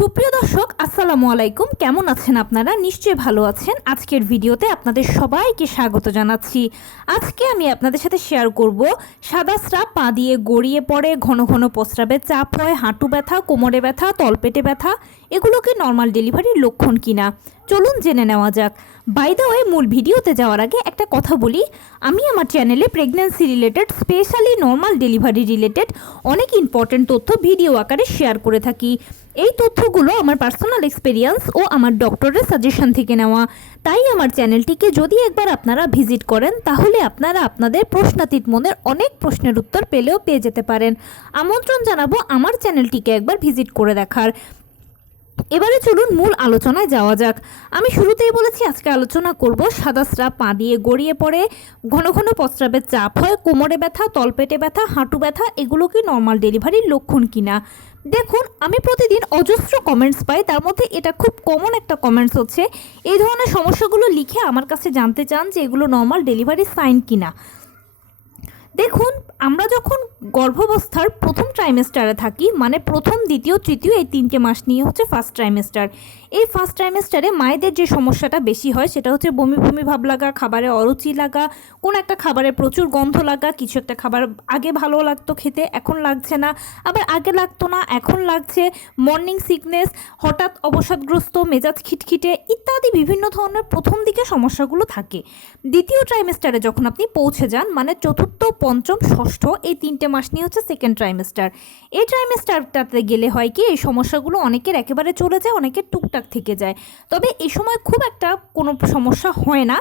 সুপ্রিয় দর্শক, আসসালামু আলাইকুম। কেমন আছেন আপনারা? নিশ্চয়ই ভালো আছেন। আজকের ভিডিওতে আপনাদের সবাইকে স্বাগত জানাচ্ছি। আজকে আমি আপনাদের সাথে শেয়ার করব সাদা স্রাব, পা দিয়ে গড়িয়ে পড়ে, ঘন ঘন প্রস্রাবের চাপ হয়, হাঁটু ব্যথা, কোমরে ব্যথা, তলপেটে ব্যথা, এগুলোকে নর্মাল ডেলিভারির লক্ষণ কিনা। চলুন জেনে নেওয়া যাক। বাই দ্য ওয়ে মূল ভিডিওতে যাওয়ার আগে একটা কথা বলি। আমি আমার চ্যানেলে pregnancy related specially normal delivery related অনেক ইম্পর্ট্যান্ট তথ্য ভিডিও আকারে শেয়ার করে থাকি। এই তথ্যগুলো আমার পার্সোনাল এক্সপিরিয়েন্স ও আমার ডক্টরের সাজেশন থেকে নেওয়া। তাই আমার চ্যানেলটিকে যদি একবার আপনারা ভিজিট করেন, তাহলে আপনারা আপনাদের প্রশ্নাতীত মনের অনেক প্রশ্নের উত্তর পেলেও পেয়ে যেতে পারেন। আমন্ত্রণ জানাব আমার চ্যানেলটিকে একবার ভিজিট করে দেখার। এবারে চলুন মূল আলোচনায় যাওয়া যাক। আমি শুরুতেই বলেছি, আজকে আলোচনা করব সাদা স্রাব পা দিয়ে গড়িয়ে পড়ে, ঘন ঘন প্রস্রাবের চাপ হয়, কোমরে ব্যথা, তলপেটে ব্যথা, হাঁটু ব্যথা, এগুলো কি নর্মাল ডেলিভারির লক্ষণ কিনা? দেখুন, আমি প্রতিদিন অজস্র কমেন্টস পাই, তার মধ্যে এটা খুব কমন একটা কমেন্টস হচ্ছে, এই ধরনের সমস্যাগুলো লিখে আমার কাছে জানতে চান যে এগুলো নর্মাল ডেলিভারির সাইন কিনা। দেখুন আমরা যখন গর্ভাবস্থার প্রথম ট্রাইমেস্টারে থাকি মানে প্রথম, দ্বিতীয়, তৃতীয় এই তিনটে মাস নিয়ে হচ্ছে ফার্স্ট ট্রাইমেস্টার এই ফার্স্ট ট্রাইমেস্টারে মায়েদের যে সমস্যাটা বেশি হয়, সেটা হচ্ছে বমি বমি ভাব লাগা, খাবারে অরুচি লাগা, কোন একটা খাবারে প্রচুর গন্ধ লাগা, কিছু একটা খাবার আগে ভালো লাগতো খেতে, এখন লাগছে না, আবার আগে লাগতো না, এখন লাগছে মর্নিং সিকনেস হঠাৎ অবসাদগ্রস্ত, মেজাজ খিটখিটে ইত্যাদি বিভিন্ন ধরনের প্রথম দিকে সমস্যাগুলো থাকে। দ্বিতীয় ট্রাইমেস্টারে যখন আপনি পৌঁছে যান মানে চতুর্থ, পঞ্চম, ষষ্ঠ এই তিনটে মাস নিয়ে হচ্ছে সেকেন্ড ট্রাইমেস্টার এই ট্রাইমেস্টারটাতে গেলে হয় কি, এই সমস্যাগুলো অনেকের একেবারে চলে যায়, অনেকের টুকটাক থেকে যায়। তবে এই সময় খুব একটা কোনো সমস্যা হয় না।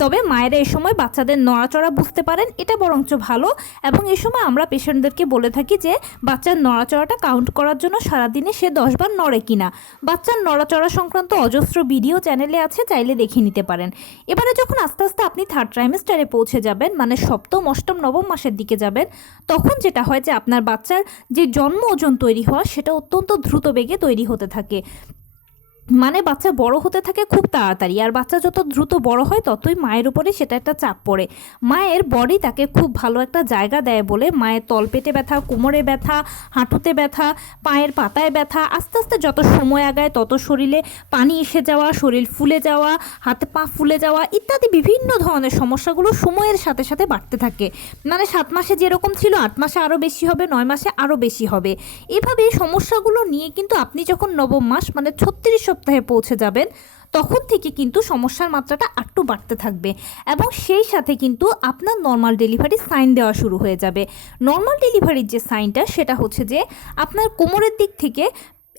তবে মায়েরা এই সময় বাচ্চাদের নড়াচড়া বুঝতে পারেন, এটা বরঞ্চ ভালো। এবং এই সময় আমরা পেশেন্টদেরকে বলে থাকি যে, বাচ্চার নড়াচড়াটা কাউন্ট করার জন্য সারাদিনে সে দশবার নড়ে কিনা। বাচ্চার নড়াচড়া সংক্রান্ত অজস্র ভিডিও চ্যানেলে আছে, চাইলে দেখে নিতে পারেন। এবারে যখন আস্তে আস্তে আপনি থার্ড ট্রাইমেস্টারে পৌঁছে যাবেন মানে সপ্তম, অষ্টম, নবম মাসের দিকে যাবেন, তখন যেটা হয় যে, আপনার বাচ্চার যে জন্ম ওজন তৈরি হওয়া, সেটা অত্যন্ত দ্রুত বেগে তৈরি হতে থাকে। মানে বাচ্চা বড় হতে থাকে খুব তাড়াতাড়ি, আর বাচ্চা যত দ্রুত বড় হয় ততই মায়ের উপরে সেটা একটা চাপ পড়ে। মায়ের বডি তাকে খুব ভালো একটা জায়গা দেয় বলে, মায়ের তলপেটে ব্যথা, কোমরে ব্যথা, হাঁটুতে ব্যথা, পায়ের পাতায় ব্যথা, আস্তে আস্তে যত সময় আগায় তত শরীরে পানি এসে যাওয়া, শরীর ফুলে যাওয়া, হাতে পা ফুলে যাওয়া ইত্যাদি বিভিন্ন ধরনের সমস্যাগুলো সময়ের সাথে সাথে বাড়তে থাকে। মানে সাত মাসে যেরকম ছিল, আট মাসে আরও বেশি হবে, নয় মাসে আরও বেশি হবে। এভাবে সমস্যাগুলো নিয়ে কিন্তু আপনি যখন নবম মাস মানে ছত্রিশ সপ্তাহে পৌঁছে যাবেন, তখন থেকে কিন্তু সমস্যার মাত্রাটা আটটু বাড়তে থাকবে। এবং সেই সাথে কিন্তু আপনার নর্মাল ডেলিভারি সাইন দেওয়া শুরু হয়ে যাবে। নর্মাল ডেলিভারির যে সাইনটা সেটা হচ্ছে যে আপনার কোমরের দিক থেকে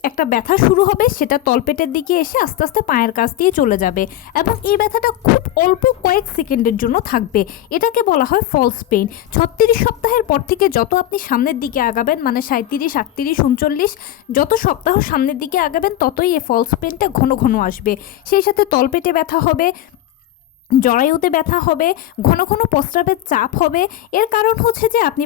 একটা ব্যথা শুরু হবে, সেটা তলপেটের দিকে এসে আস্তে আস্তে পায়ের কাছ দিয়ে চলে যাবে এবং এই ব্যথাটা খুব অল্প কয়েক সেকেন্ডের জন্য থাকবে। এটাকে বলা হয় ফলস পেইন ছত্রিশ সপ্তাহের পর থেকে যত আপনি সামনের দিকে আগাবেন মানে সাঁত্রিশ আটত্রিশ, উনচল্লিশ, যত সপ্তাহ সামনের দিকে আগাবেন, ততই এই ফলস পেইনটা ঘন ঘন আসবে। সেই সাথে তলপেটে ব্যথা হবে জরায়ুতে ব্যথা হবে, ঘন ঘন প্রস্রাবের চাপ হবে। এর কারণ হচ্ছে যে আপনি,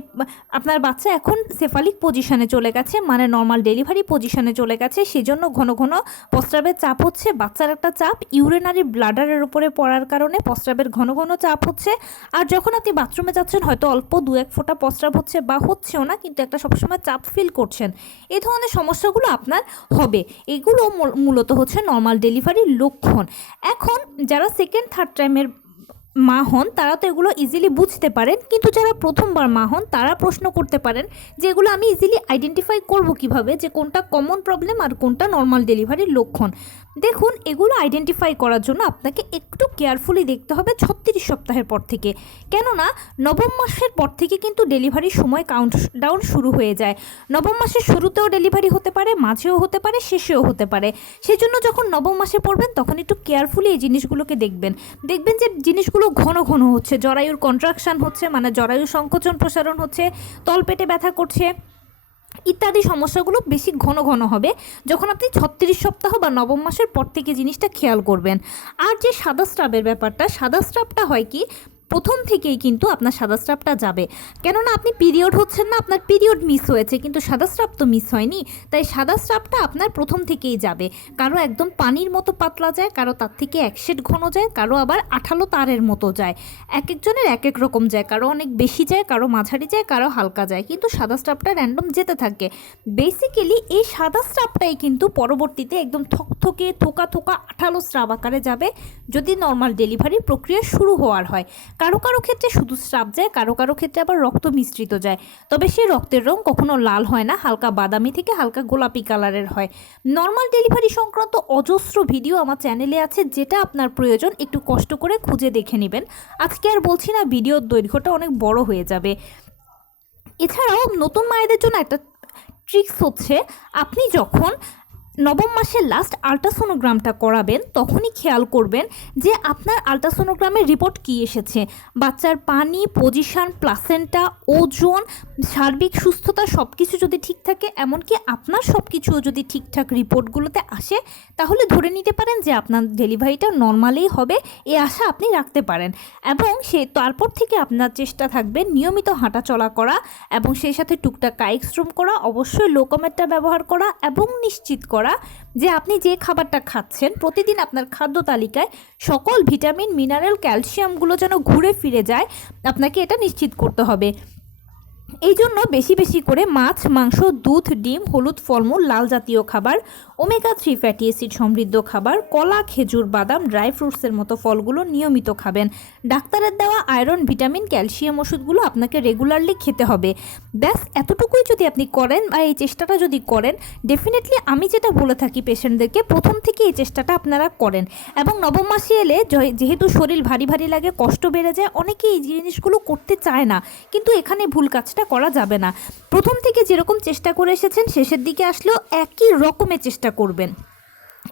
আপনার বাচ্চা এখন সেফালিক পজিশনে চলে গেছে মানে নর্মাল ডেলিভারি পজিশনে চলে গেছে, সেজন্য ঘন ঘন প্রস্রাবের চাপ হচ্ছে। বাচ্চার একটা চাপ ইউরিনারি ব্লাডারের উপরে পড়ার কারণে প্রস্রাবের ঘন ঘন চাপ হচ্ছে। আর যখন আপনি বাথরুমে যাচ্ছেন, হয়তো অল্প দু এক ফোঁটা প্রস্রাব হচ্ছে বা হচ্ছেও না, কিন্তু একটা সবসময় চাপ ফিল করছেন। এই ধরনের সমস্যাগুলো আপনার হবে। এগুলো মূলত হচ্ছে নর্মাল ডেলিভারির লক্ষণ। এখন যারা সেকেন্ড থার্ড টাইমের মা হন, তারা তো এগুলো ইজিলি বুঝতে পারেন। কিন্তু যারা প্রথমবার মা হন, তারা প্রশ্ন করতে পারেন যে এগুলো আমি ইজিলি আইডেন্টিফাই করব কীভাবে? যে কোনটা কমন প্রবলেম আর কোনটা নর্মাল ডেলিভারির লক্ষণ। দেখুন, এগুলো আইডেন্টিফাই করার জন্য আপনাকে একটু কেয়ারফুলি দেখতে হবে ছত্রিশ সপ্তাহের পর থেকে। কেননা, নবম মাসের পর থেকে কিন্তু ডেলিভারির সময় কাউন্ট ডাউন শুরু হয়ে যায়। নবম মাসের শুরুতেও ডেলিভারি হতে পারে, মাঝেও হতে পারে, শেষেও হতে পারে। সেজন্য যখন নবম মাসে পড়বেন, তখন একটু কেয়ারফুলি এই জিনিসগুলোকে দেখবেন। দেখবেন যে জিনিসগুলো ঘন ঘন হচ্ছে, জরায়ুর কন্ট্রাকশন হচ্ছে মানে জরায়ু সংকোচন প্রসারণ হচ্ছে, তলপেটে ব্যথা করছে ইত্যাদি সমস্যাগুলো বেশি ঘন ঘন হবে যখন আপনি ছত্রিশ সপ্তাহ বা নবম মাসের পর থেকে জিনিসটা খেয়াল করবেন। আর যে সাদা স্ট্রাবের ব্যাপারটা, সাদা স্রাবটা হয় কি প্রথম থেকেই কিন্তু আপনার সাদা স্রাবটা যাবে। কেননা আপনি পিরিয়ড হচ্ছেন না, আপনার পিরিয়ড মিস হয়েছে, কিন্তু সাদা স্রাব তো মিস হয়নি, তাই সাদা স্রাবটা আপনার প্রথম থেকেই যাবে। কারও একদম পানির মতো পাতলা যায়, কারও তার থেকে এক শেড ঘন যায়, কারও আবার আঠালো তারের মতো যায়। এক একজনের এক এক রকম যায়, কারও অনেক বেশি যায়, কারও মাঝারি যায়, কারও হালকা যায়, কিন্তু সাদা স্রাবটা র্যান্ডম যেতে থাকে। বেসিক্যালি এই সাদা স্রাবটাই কিন্তু পরবর্তীতে একদম থকথকে, থোকা থোকা আঠালো স্রাব আকারে যাবে, যদি নর্মাল ডেলিভারির প্রক্রিয়া শুরু হওয়ার হয়। কারও কারও ক্ষেত্রে শুধু স্রাব যায়, কারও কারও ক্ষেত্রে আবার রক্ত মিশ্রিত যায়। তবে সেই রক্তের রং কখনো লাল হয় না, হালকা বাদামি থেকে হালকা গোলাপি কালারের হয়। নর্মাল ডেলিভারি সংক্রান্ত অজস্র ভিডিও আমার চ্যানেলে আছে, যেটা আপনার প্রয়োজন, একটু কষ্ট করে খুঁজে দেখে নেবেন। আজকে আর বলছি না, ভিডিওর দৈর্ঘ্যটা অনেক বড় হয়ে যাবে। এছাড়াও নতুন মায়েদের জন্য একটা ট্রিক্স হচ্ছে, আপনি যখন নবম মাসের লাস্ট আলট্রাসোনোগ্রামটা করাবেন, তখনই খেয়াল করবেন যে আপনার আলট্রাসোনোগ্রামের রিপোর্ট কী এসেছে। বাচ্চার পানি পজিশন প্লাসেন্টা ওজন সার্বিক সুস্থতা সব কিছু যদি ঠিক থাকে, এমনকি আপনার সব কিছু যদি ঠিকঠাক রিপোর্টগুলোতে আসে, তাহলে ধরে নিতে পারেন যে আপনার ডেলিভারিটা নর্মালেই হবে, এ আশা আপনি রাখতে পারেন। এবং সে তারপর থেকে আপনার চেষ্টা থাকবে নিয়মিত হাঁটা চলা করা এবং সেই সাথে টুকটাক কায়িক শ্রম করা, অবশ্যই লোকমেটটা ব্যবহার করা এবং নিশ্চিত করা। যে আপনি যে খাবারটা খাচ্ছেন, প্রতিদিন আপনার খাদ্য তালিকায় সকল ভিটামিন, মিনারেল, ক্যালসিয়ামগুলো যেন ঘুরে ফিরে যায়, আপনাকে এটা নিশ্চিত করতে হবে। এই জন্য বেশি বেশি করে মাছ, মাংস, দুধ, ডিম, হলুদ ফলমূল, লাল জাতীয় খাবার ওমেগা থ্রি ফ্যাটি অ্যাসিড সমৃদ্ধ খাবার, কলা, খেজুর, বাদাম, ড্রাই ফ্রুটসের মতো ফলগুলো নিয়মিত খাবেন। ডাক্তারের দেওয়া আয়রন, ভিটামিন, ক্যালসিয়াম ওষুধগুলো আপনাকে রেগুলারলি খেতে হবে। ব্যাস, এতটুকুই যদি আপনি করেন বা এই চেষ্টাটা যদি করেন, ডেফিনেটলি আমি যেটা বলে থাকি পেশেন্টদেরকে, প্রথম থেকে এই চেষ্টাটা আপনারা করেন। এবং নবম মাসে এলে যেহেতু শরীর ভারী ভারী লাগে, কষ্ট বেড়ে যায়, অনেকে এই জিনিসগুলো করতে চায় না। কিন্তু এখানে ভুল কাজটা করা যাবে না। প্রথম থেকে যেরকম চেষ্টা করে এসেছেন, শেষের দিকে আসলেও একই রকমের চেষ্টা করবেন।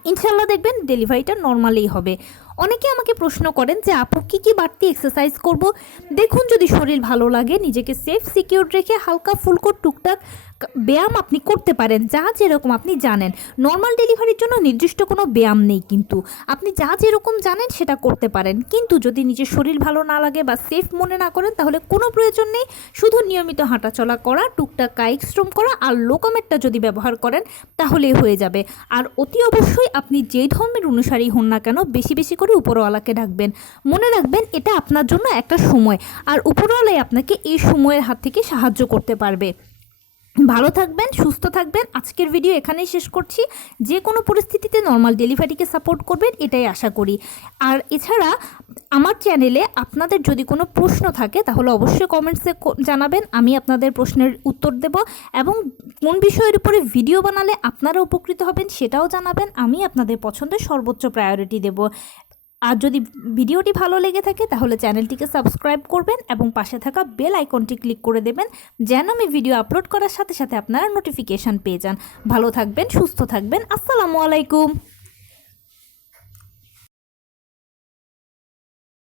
ইনশাল্লাহ দেখবেন ডেলিভারিটা নর্মালেই হবে। অনেকে আমাকে প্রশ্ন করেন যে, আপু, কী কী বাড়তি এক্সারসাইজ করব? দেখুন, যদি শরীর ভালো লাগে, নিজেকে সেফ সিকিউর রেখে হালকা ফুলকো টুকটাক ব্যায়াম আপনি করতে পারেন, যা যেরকম আপনি জানেন। নর্মাল ডেলিভারির জন্য নির্দিষ্ট কোনো ব্যায়াম নেই কিন্তু। আপনি যা যেরকম জানেন সেটা করতে পারেন। কিন্তু যদি নিজের শরীর ভালো না লাগে বা সেফ মনে না করেন, তাহলে কোনো প্রয়োজন নেই। শুধু নিয়মিত হাঁটাচলা করা, টুকটাক কায়িক শ্রম করা আর লোকমেটটা যদি ব্যবহার করেন, তাহলেই হয়ে যাবে। আর অতি অবশ্যই আপনি যেই ধর্মের অনুসারী হন না কেন, বেশি বেশি করে উপরওয়ালাকে ডাকবেন। মনে রাখবেন, এটা আপনার জন্য একটা সময়। আর উপরওয়ালাই আপনাকে এই সময়ের হাত থেকে সাহায্য করতে পারবে। ভালো থাকবেন, সুস্থ থাকবেন। আজকের ভিডিও এখানেই শেষ করছি। যে কোনো পরিস্থিতিতে নর্মাল ডেলিভারিকে সাপোর্ট করবেন, এটাই আশা করি। আর এছাড়া আমার চ্যানেলে আপনাদের যদি কোনো প্রশ্ন থাকে, তাহলে অবশ্যই কমেন্টসে জানাবেন। আমি আপনাদের প্রশ্নের উত্তর দেব এবং কোন বিষয়ের উপরে ভিডিও বানালে আপনারা উপকৃত হবেন সেটাও জানাবেন। আমি আপনাদের পছন্দের সর্বোচ্চ প্রায়োরিটি দেব। আর যদি ভিডিওটি ভালো লেগে থাকে, তাহলে চ্যানেলটিকে সাবস্ক্রাইব করবেন এবং পাশে থাকা বেল আইকনটি ক্লিক করে দেবেন, যেন আমি ভিডিও আপলোড করার সাথে সাথে আপনারা নোটিফিকেশান পেয়ে যান। ভালো থাকবেন, সুস্থ থাকবেন, আসসালামু আলাইকুম।